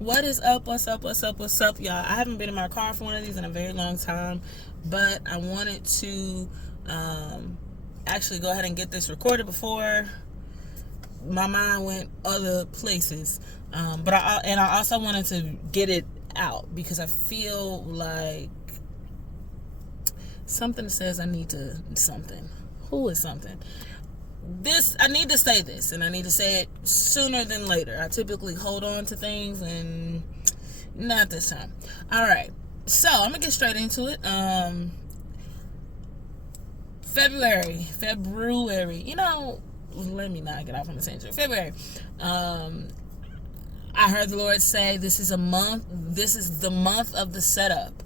What is up? What's up? What's up? What's up, y'all? I haven't been in my car for one of these in a very long time, but I wanted to actually go ahead and get this recorded before my mind went other places. But I also wanted to get it out because I feel like something says I need to something. Who is something? I need to say this, and I need to say it sooner than later. I typically hold on to things, and not this time. All right, so I'm gonna get straight into it. February. Let me not get off on the tangent. February. I heard the Lord say this is the month of the setup.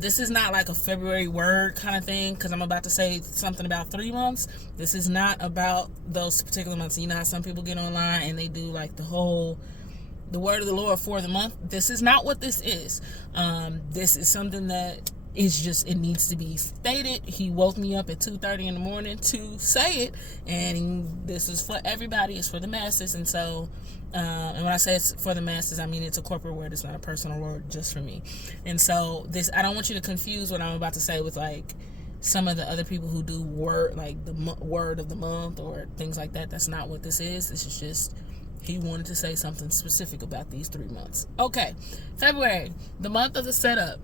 This is not like a February word kind of thing, because I'm about to say something about 3 months. This is not about those particular months. You know how some people get online and they do like the word of the Lord for the month. This is not what this is. This is something that it needs to be stated. He woke me up at 2:30 in the morning to say it, and this is for everybody. It's for the masses. And so and when I say it's for the masses, I mean it's a corporate word. It's not a personal word just for me. And so I don't want you to confuse what I'm about to say with like some of the other people who do word, like the word of the month or things like that. That's not what this is. This is just he wanted to say something specific about these 3 months. Okay, February, the month of the setup.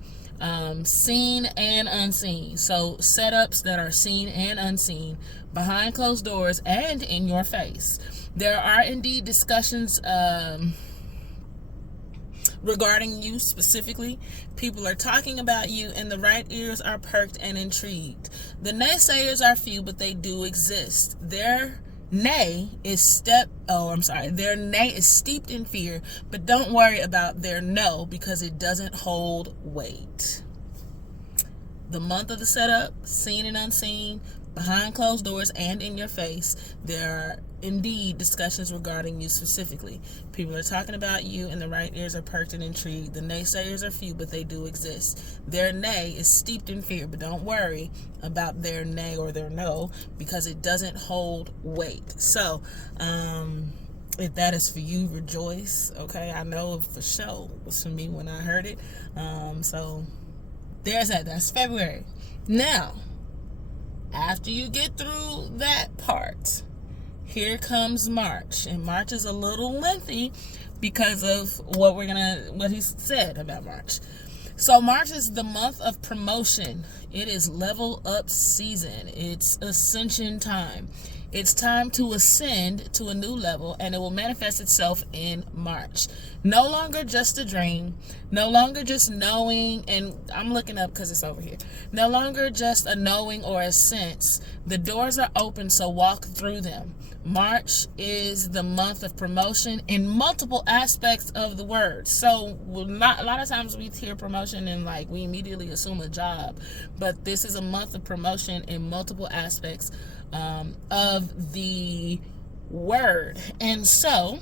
Seen and unseen. So setups that are seen and unseen, behind closed doors and in your face. There are indeed discussions regarding you specifically. People are talking about you, and the right ears are perked and intrigued. The naysayers are few, but they do exist. Their nay is steeped in fear, but don't worry about their no, because it doesn't hold weight. The month of the setup, seen and unseen, behind closed doors and in your face. There are indeed discussions regarding you specifically. People are talking about you, and the right ears are perked and intrigued. The naysayers are few, but they do exist. Their nay is steeped in fear, but don't worry about their nay or their no, because it doesn't hold weight. So, if that is for you, rejoice. Okay, I know for sure it was for me when I heard it. So there's that. That's February. Now, after you get through that part, here comes March. And March is a little lengthy because of what he said about March. So March is the month of promotion. It is level up season. It's ascension time. It's time to ascend to a new level, and it will manifest itself in March. No longer just a dream, no longer just knowing, and I'm looking up because it's over here. No longer just a knowing or a sense. The doors are open, so walk through them. March is the month of promotion in multiple aspects of the word. So a lot of times we hear promotion and like we immediately assume a job, but this is a month of promotion in multiple aspects of the word. And so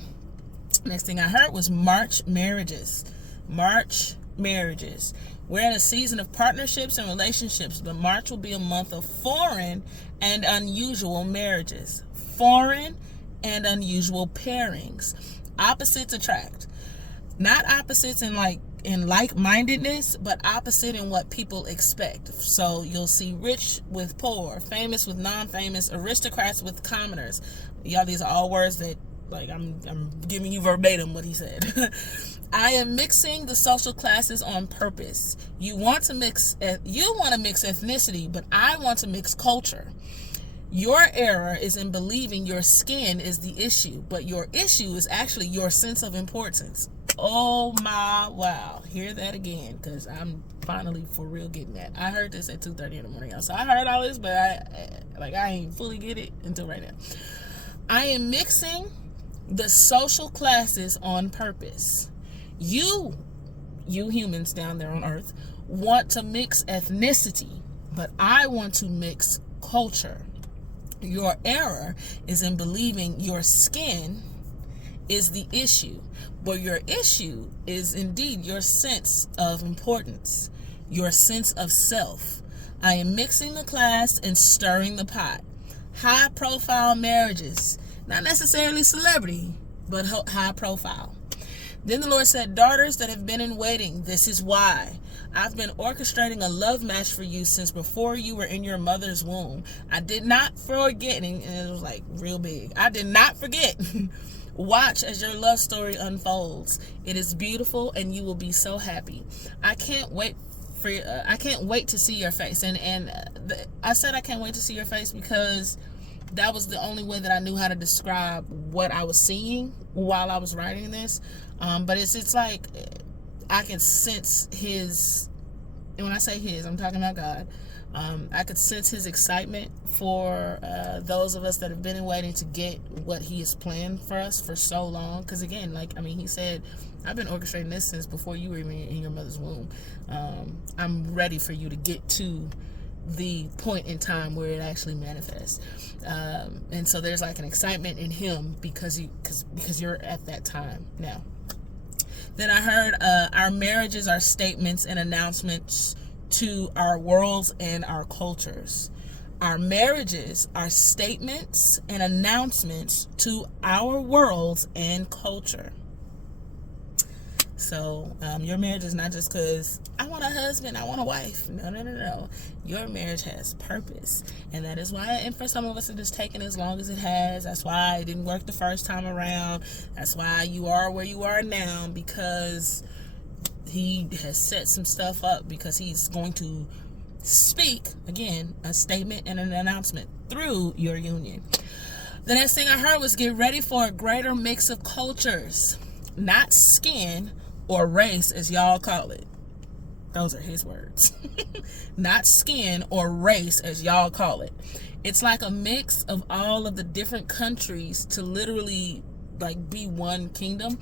next thing I heard was March marriages. March marriages. We're in a season of partnerships and relationships, but March will be a month of foreign and unusual marriages. Foreign and unusual pairings. Opposites attract. Not opposites in like-mindedness, but opposite in what people expect. So you'll see rich with poor, famous with non-famous, aristocrats with commoners. Y'all, these are all words that I'm giving you verbatim what he said. I am mixing the social classes on purpose. You want to mix ethnicity, but I want to mix culture. Your error is in believing your skin is the issue, but your issue is actually your sense of importance. Oh my wow. Hear that again, because I'm finally for real getting that. I heard this at 2:30 in the morning. So I heard all this, but I ain't fully get it until right now. I am mixing the social classes on purpose. You humans down there on earth want to mix ethnicity, but I want to mix culture. Your error is in believing your skin is the issue, but your issue is indeed your sense of importance, your sense of self. I am mixing the class and stirring the pot. High profile marriages, not necessarily celebrity, but high profile. Then the Lord said, daughters that have been in waiting, this is why. I've been orchestrating a love match for you since before you were in your mother's womb. I did not forget, and it was like real big. I did not forget. Watch as your love story unfolds. It is beautiful and you will be so happy. I can't wait to see your face. I said I can't wait to see your face because that was the only way that I knew how to describe what I was seeing while I was writing this. But it's like I can sense his, and when I say his, I'm talking about God. I could sense his excitement for those of us that have been in waiting to get what he has planned for us for so long. Because again, he said, I've been orchestrating this since before you were even in your mother's womb. I'm ready for you to get to the point in time where it actually manifests. And so there's like an excitement in him because you're at that time now. Then I heard our marriages are statements and announcements to our worlds and our cultures. Our marriages are statements and announcements to our worlds and culture. So your marriage is not just because I want a husband, I want a wife. No. Your marriage has purpose. And that is why, and for some of us, it has taken as long as it has. That's why it didn't work the first time around. That's why you are where you are now, because he has set some stuff up, because he's going to speak, again, a statement and an announcement through your union. The next thing I heard was get ready for a greater mix of cultures, not skin or race as y'all call it. Those are his words. Not skin or race as y'all call it. It's like a mix of all of the different countries to literally be one kingdom.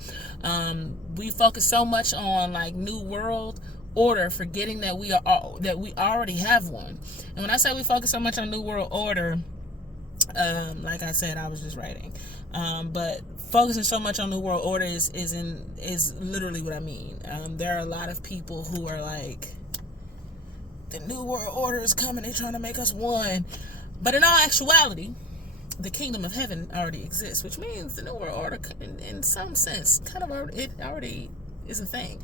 We focus so much on new world order, forgetting that we already have one. And when I say we focus so much on new world order, like I said, I was just writing. But focusing so much on new world order is literally what I mean. There are a lot of people who are like, the new world order is coming, they're trying to make us one. But in all actuality, the kingdom of heaven already exists, which means the new world order, in some sense, it already is a thing.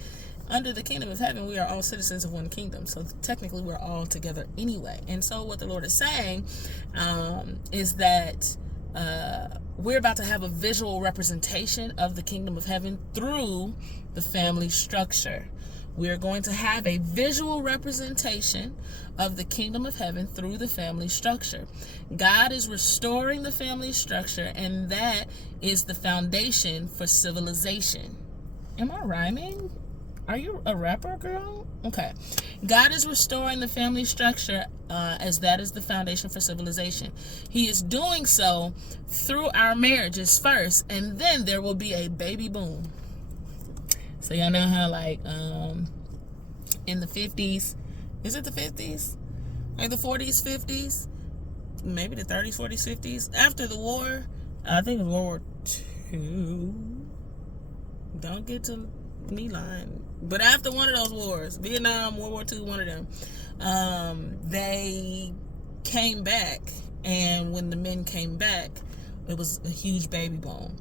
Under the kingdom of heaven, we are all citizens of one kingdom, so technically we're all together anyway. And so what the Lord is saying is that we're about to have a visual representation of the kingdom of heaven through the family structure. We're going to have a visual representation of the kingdom of heaven through the family structure. God is restoring the family structure, and that is the foundation for civilization. Am I rhyming? Are you a rapper, girl? Okay. God is restoring the family structure as that is the foundation for civilization. He is doing so through our marriages first, and then there will be a baby boom. So y'all know how in the 50s, is it the 50s? Like the 40s, 50s? Maybe the 30s, 40s, 50s? After the war, I think it was World War II. Don't get to me lying. But after one of those wars, Vietnam, World War II, one of them, they came back. And when the men came back, it was a huge baby boom.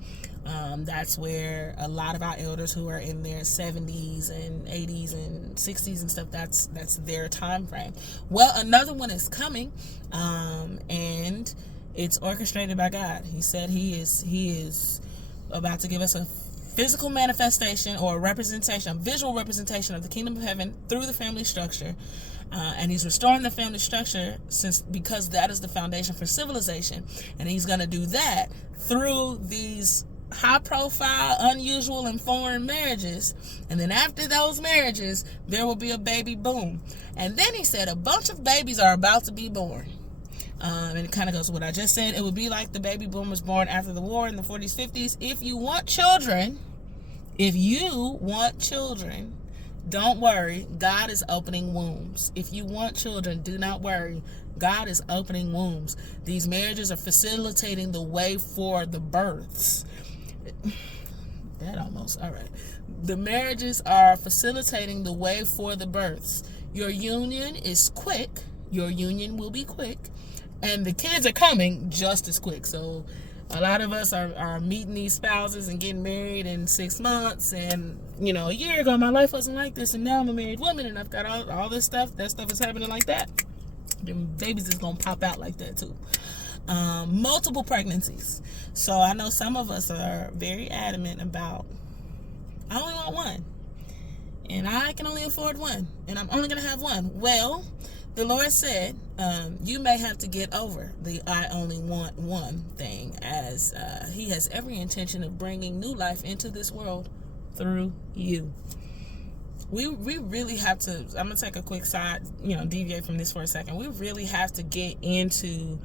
That's where a lot of our elders who are in their 70s and 80s and 60s and stuff, that's their time frame. Well, another one is coming, and it's orchestrated by God. He said he is about to give us a physical manifestation or a visual representation of the kingdom of heaven through the family structure. And he's restoring the family structure because that is the foundation for civilization. And he's going to do that through these high profile, unusual, and foreign marriages. And then after those marriages, there will be a baby boom. And then he said a bunch of babies are about to be born. And it kind of goes with what I just said. It would be like the baby boom was born after the war in the 40s, 50s. If you want children, don't worry. God is opening wombs. If you want children, do not worry. God is opening wombs. These marriages are facilitating the way for the births. All right. The marriages are facilitating the way for the births. Your union is quick. Your union will be quick. And the kids are coming just as quick. So A lot of us are meeting these spouses and getting married in 6 months, and a year ago my life wasn't like this, and now I'm a married woman and I've got all this stuff. That stuff is happening like that. The babies is gonna pop out like that too. Multiple pregnancies. So I know some of us are very adamant about, I only want one, and I can only afford one, and I'm only gonna have one. Well, the Lord said, you may have to get over the I only want one thing, as he has every intention of bringing new life into this world through you. We really have to, I'm going to take a quick side, deviate from this for a second. We really have to get into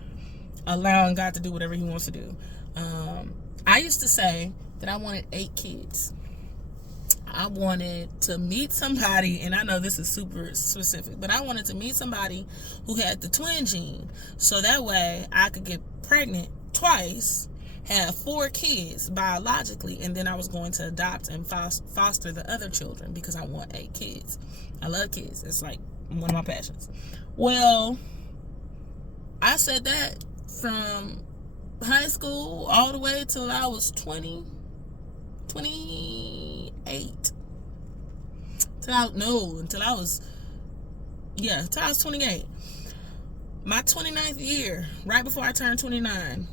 allowing God to do whatever he wants to do. I used to say that I wanted 8 kids. I wanted to meet somebody, and I know this is super specific, but I wanted to meet somebody who had the twin gene, so that way I could get pregnant twice, have 4 kids biologically, and then I was going to adopt and foster the other children, because I want 8 kids. I love kids. It's like one of my passions. Well, I said that from high school all the way till I was 28. Till I was 28. My 29th year, right before I turned 29,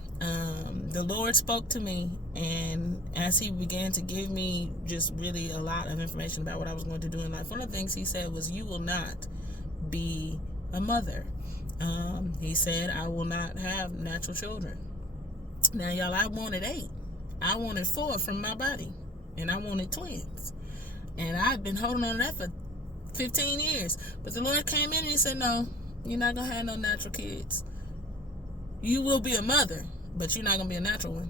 the Lord spoke to me, and as he began to give me just really a lot of information about what I was going to do in life, one of the things he said was, you will not be a mother. He said, I will not have natural children. Now, y'all, I wanted 8. I wanted 4 from my body, and I wanted twins. And I've been holding on to that for 15 years. But the Lord came in and he said, no, you're not going to have no natural kids. You will be a mother, but you're not going to be a natural one.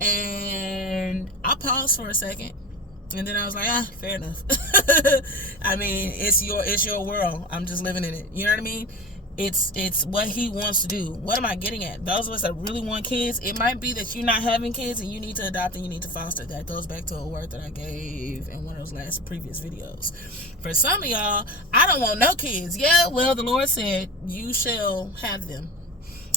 And I paused for a second, and then I was like, fair enough. I mean, it's your world. I'm just living in it. You know what I mean? It's what he wants to do. What am I getting at? Those of us that really want kids, it might be that you're not having kids and you need to adopt and you need to foster. That goes back to a word that I gave in one of those previous videos. For some of y'all, I don't want no kids. Yeah, well, the Lord said you shall have them.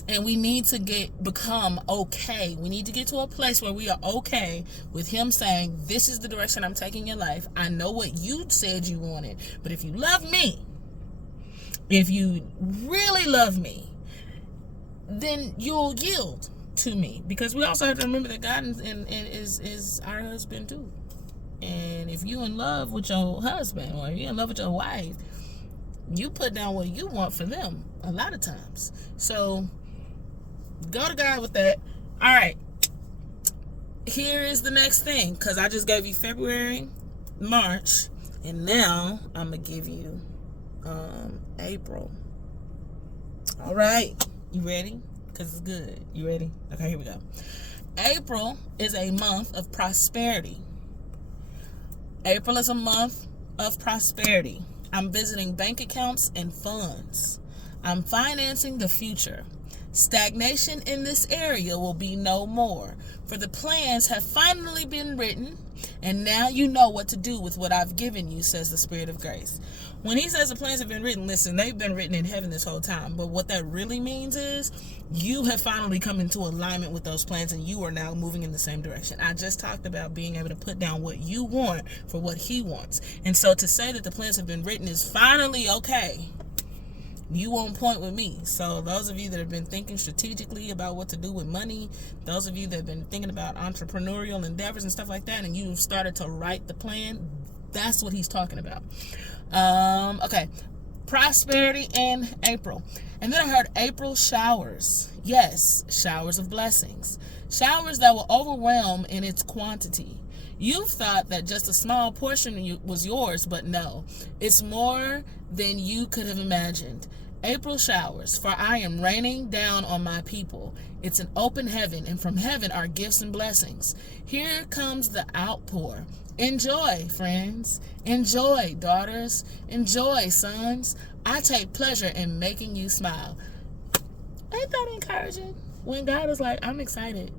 And we need to become okay. We need to get to a place where we are okay with him saying, this is the direction I'm taking your life. I know what you said you wanted, but if you love me, if you really love me, then you'll yield to me. Because we also have to remember that God is our husband too. And if you're in love with your husband, or you're in love with your wife, you put down what you want for them a lot of times. So go to God with that. All right. Here is the next thing, because I just gave you February, March, and now I'm going to give you April. All right, you ready? Because it's good. You ready? Okay, here we go. April is a month of prosperity. April is a month of prosperity. I'm visiting bank accounts and funds. I'm financing the future. Stagnation in this area will be no more, for the plans have finally been written, and now you know what to do with what I've given you, says the Spirit of grace. When he says the plans have been written, listen, they've been written in heaven this whole time. But what that really means is you have finally come into alignment with those plans, and you are now moving in the same direction. I just talked about being able to put down what you want for what he wants. And so to say that the plans have been written is finally okay. You on point with me. So those of you that have been thinking strategically about what to do with money, those of you that have been thinking about entrepreneurial endeavors and stuff like that, and you've started to write the plan, that's what he's talking about. Okay, prosperity in April. And then I heard April showers. Yes, showers of blessings. Showers that will overwhelm in its quantity. You've thought that just a small portion was yours, but no, it's more than you could have imagined. April showers, for I am raining down on my people. It's an open heaven, and from heaven are gifts and blessings. Here comes the outpour. Enjoy, friends. Enjoy, daughters. Enjoy, sons. I take pleasure in making you smile. Ain't that encouraging? When God is like, I'm excited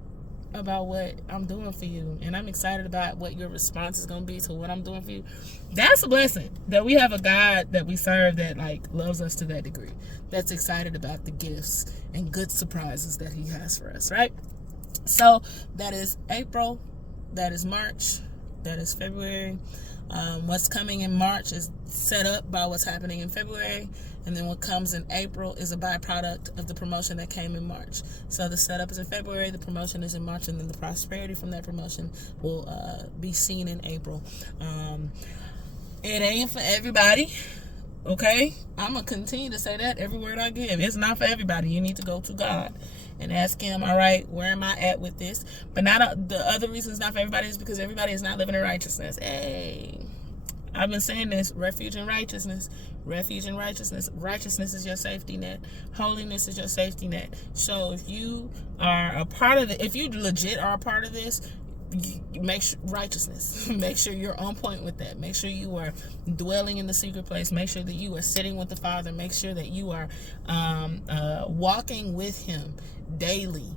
about what I'm doing for you, and I'm excited about what your response is going to be to what I'm doing for you. That's a blessing that we have a God that we serve that loves us to that degree, that's excited about the gifts and good surprises that he has for us, right? So that is April, that is March, that is February. What's coming in March is set up by what's happening in February, and then what comes in April is a byproduct of the promotion that came in March. So the setup is in February, the promotion is in March, and then the prosperity from that promotion will be seen in April. It ain't for everybody. Okay, I'm gonna continue to say that every word I give. It's not for everybody. You need to go to God and ask Him, all right, where am I at with this? But not the other reason it's not for everybody is because everybody is not living in righteousness. Hey, I've been saying this: refuge in righteousness, refuge in righteousness. Righteousness is your safety net. Holiness is your safety net. So if you are a part of it, if you legit are a part of this, make sure righteousness, make sure you're on point with that. Make sure you are dwelling in the secret place. Make sure that you are sitting with the Father. Make sure that you are walking with Him daily.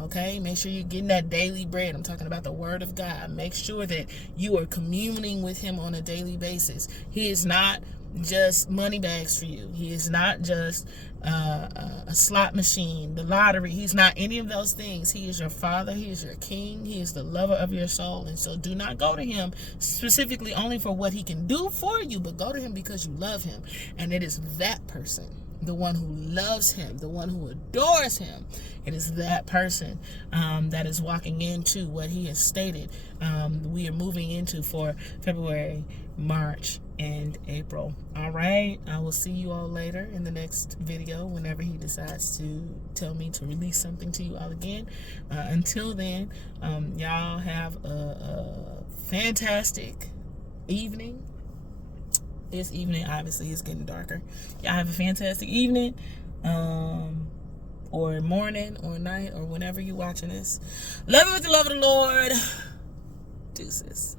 Okay, make sure you're getting that daily bread. I'm talking about the Word of God. Make sure that you are communing with Him on a daily basis. He is not just money bags for you. He is not just a slot machine, the lottery. He's not any of those things. He is your Father. He is your King. He is the lover of your soul. And so do not go to Him specifically only for what He can do for you, but go to Him because you love Him. And it is that person, the one who loves Him, the one who adores Him. It is that person that is walking into what He has stated we are moving into for February, March, and April. All right, I will see you all later in the next video whenever He decides to tell me to release something to you all again. Until then, y'all have a fantastic evening. This evening, obviously, it's getting darker. Y'all have a fantastic evening, or morning, or night, or whenever you're watching this. Love you with the love of the Lord. Deuces.